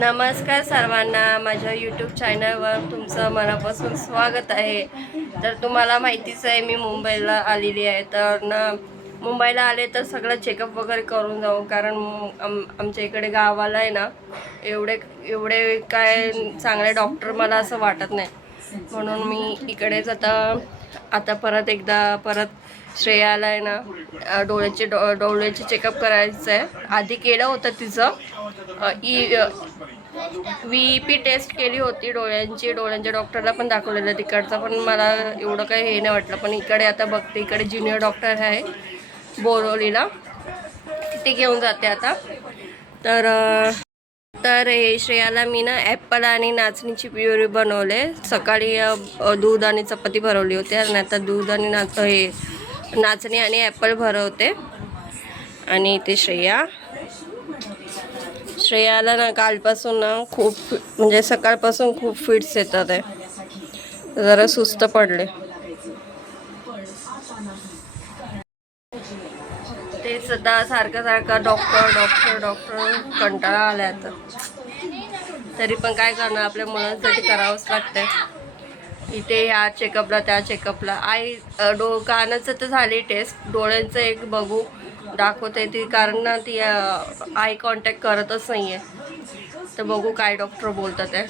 नमस्कार सर्वांना, माझ्या यूट्यूब चॅनलवर तुमचं मनापासून स्वागत आहे। तर तुम्हाला माहितीच आहे मी मुंबईला आलेली आहे। तर मुंबईला आले तर सगळं चेकअप वगैरे करून जाऊ, कारण आमच्या इकडे गावाला आहे ना एवढे काय चांगले डॉक्टर मला असं वाटत नाही, म्हणून मी इकडेच आता परत श्रेयाला आहे ना डोळ्याचे चेकअप करायचं आहे। आधी केलं होतं तिचं VP टेस्ट केली होती डोळ्यांच्या डॉक्टरला पण दाखवलेलं तिकडचं, पण मला एवढं काही हे नाही वाटलं। पण इकडे आता बघते, इकडे ज्युनियर डॉक्टर आहे बोरवलीला, तिथे घेऊन जाते आता। तर हे श्रेयाला मी ना ॲपल आणि नाचणीची प्युरी बनवले। सकाळी दूध आणि चपाती भरवली होती, आणि आता दूध आणि नाचणी आणि ॲपल भरवते। आणि ते श्रेयाला ना कालपासून ना खूप म्हणजे सकाळपासून खूप फिट्स येतात आहे, जरा सुस्त पडले। ते सध्या सारखं डॉक्टर कंटाळा आला आता। तरी पण काय करणार, आपल्या मुलांसाठी करावंच लागतंय। इथे ह्या चेकअपला त्या चेकअपला कानाचं तर झाली टेस्ट, डोळ्यांचं एक बघू दाखवते ती, कारण ना ती आय कॉन्टॅक्ट करतच नाही आहे। तर बघू काय डॉक्टर बोलतात आहे।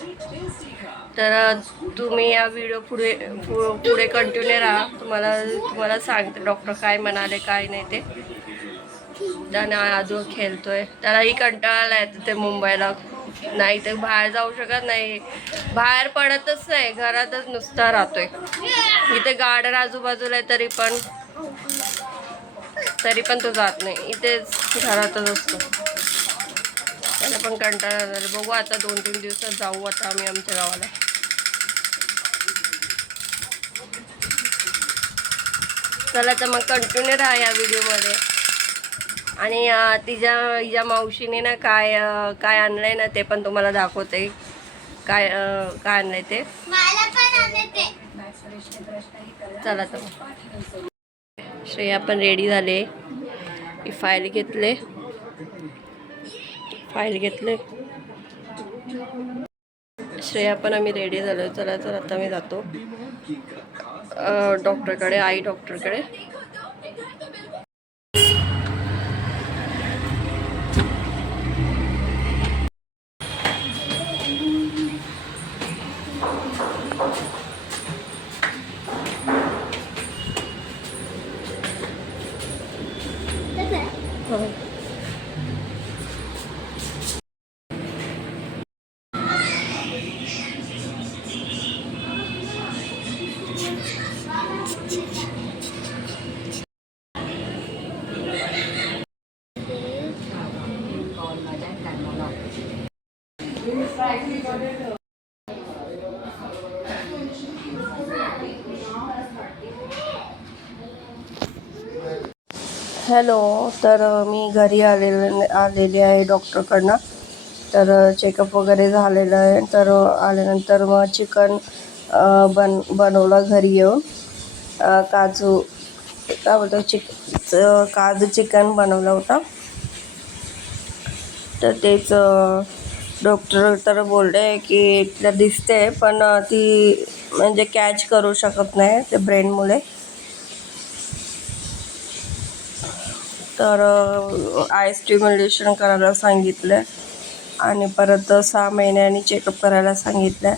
तर तुम्ही या व्हिडिओ पुढे कंटिन्यू राहा, तुम्हाला सांगते डॉक्टर काय म्हणाले काय नाही ते। त्याने अजून खेळतोय, त्यालाही कंटाळा येतो ते मुंबईला, नाही तर बाहेर जाऊ शकत नाही, बाहेर पडतच नाही, घरातच नुसता राहतोय। इथे गार्डन आजूबाजूला आहे तरी पण तो जात नाही, इथेच घरातच असतो। त्याला पण कंटाळा झाला। बघू आता 2-3 दिवसात जाऊ आता आम्ही आमच्या गावाला। चला तर मग कंटिन्यू राहा या व्हिडिओमध्ये। आणि हिच्या मावशीने ना काय आणलंय ना ते पण तुम्हाला दाखवते, काय आणलंय ते। चला तर श्रेया पण रेडी झाले, फाईल घेतले श्रेया पण आम्ही रेडी झालो। चला तर आता मी जातो डॉक्टरकडे, आई डॉक्टरकडे। हॅलो, तर मी घरी आलेली आहे डॉक्टरकडनं। तर चेकअप वगैरे झालेलं आहे। तर आल्यानंतर मग चिकन बनवलं घरी येऊन, काजू काय बोलतो काजू चिकन बनवलं होतं। तर तेच डॉक्टर तर बोलले की तिला दिसते, पण ती म्हणजे कॅच करू शकत नाही ते ब्रेनमुळे। तर आय स्टिम्युलेशन करायला सांगितलं, आणि परत 6 महिन्यांनी चेकअप करायला सांगितलं।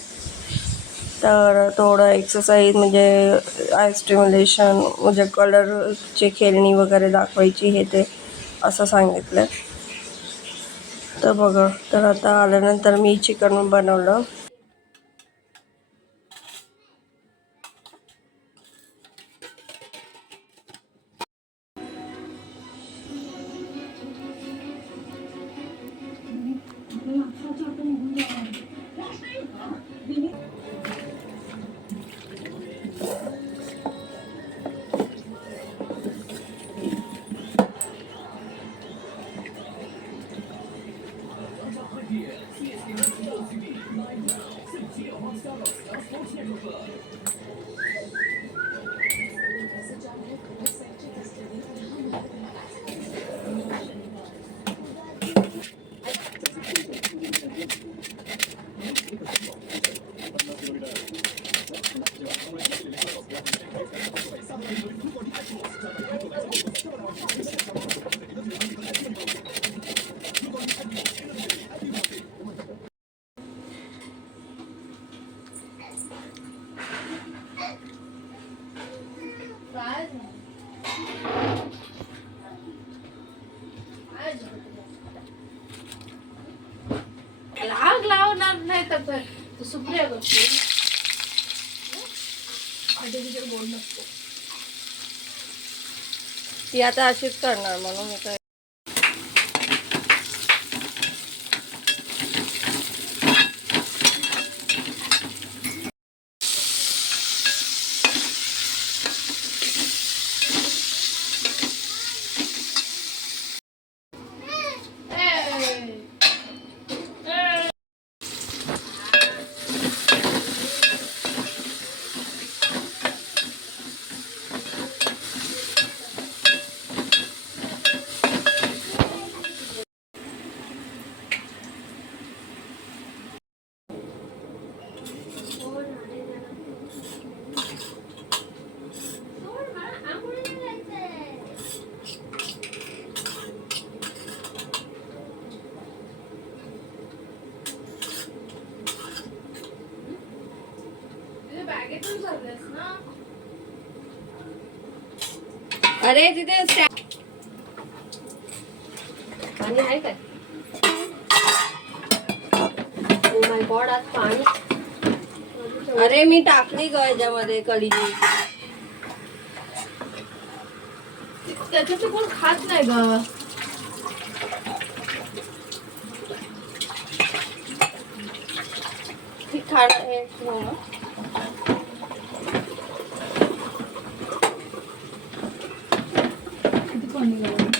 तर थोडं एक्सरसाइज म्हणजे आय स्टिम्युलेशन म्हणजे कलरची खेळणी वगैरे दाखवायची, हे ते असं सांगितलं। तर बघा, तर आता आल्यानंतर मी चिकन बनवलं। टाकतोय तो सुप्रिया करतो गोड नसतो. ती आता अशीच करणार म्हणून मी काय अरे तिथे पाणी आहे काय? ओ माय गॉड, आज पाणी. अरे मी टाकली ग याच्यामध्ये कढीची. त्याच्यात कोण खात नाही ग. ती खाणं हे ठेव ना. किती पाणी लागलं?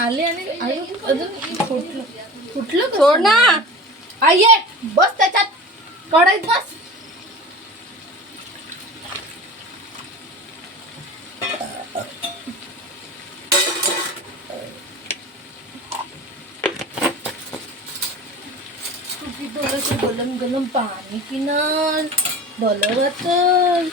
आले आणि अजून फुटलं सोड ना. आई बस त्याच्यात कढईत बस. थोडस गरम गरम पाणी पिणार डॉलर वाचल.